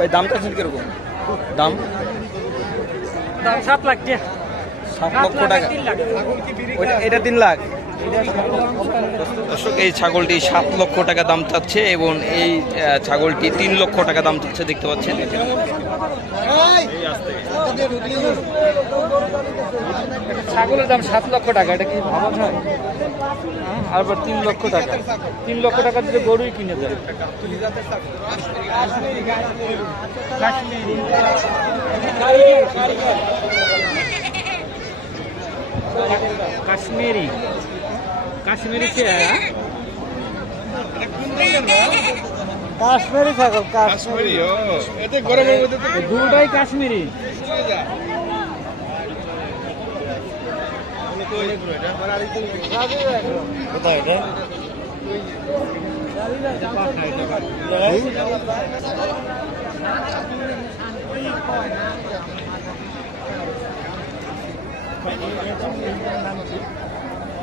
ভাই দামটা আছে কীরকম? দাম? দাম সাত লাখ সাত লক্ষ টাকা। এটা তিন লাখ? দর্শক, এই ছাগলটি সাত লক্ষ টাকা দাম চাচ্ছে এবং এই ছাগলটি তিন লক্ষ টাকা দাম চাচ্ছে, দেখতে পাচ্ছেন। ছাগলের দাম সাত লক্ষ টাকা, এটা কি ভাবা যায়? আবার তিন লক্ষ টাকা। তিন লক্ষ টাকা দিলে গরুই কিনে দেয় কাশ্মীরি। কাশ্মীরি কে কাশ্মীরি ছাগল কাশ্মীরি। দুটাই কাশ্মীরি। কোথায় এটা?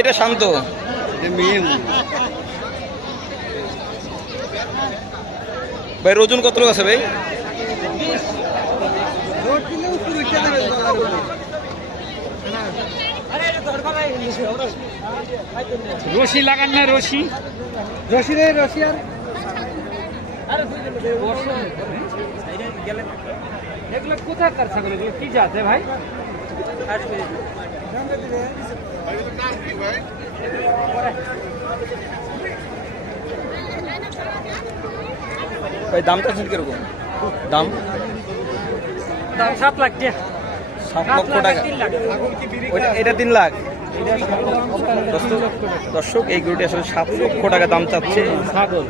এটা শান্ত। ভাই ওজন কত লোক আছে ভাই? রশি লাগান না রশি। রশি রে রশি আর? এগুলো কোথাকার ছাগল? এগুলো কি জাতে ভাই? ভাই দামটা আছে কীরকম দাম? দাম সাত লাখ টাকা সাত লক্ষ টাকা। এটা তিন লাখ। দর্শক- দর্শক এই গরুটি আসলে সাত লক্ষ টাকা দাম চাচ্ছে। ছাগল।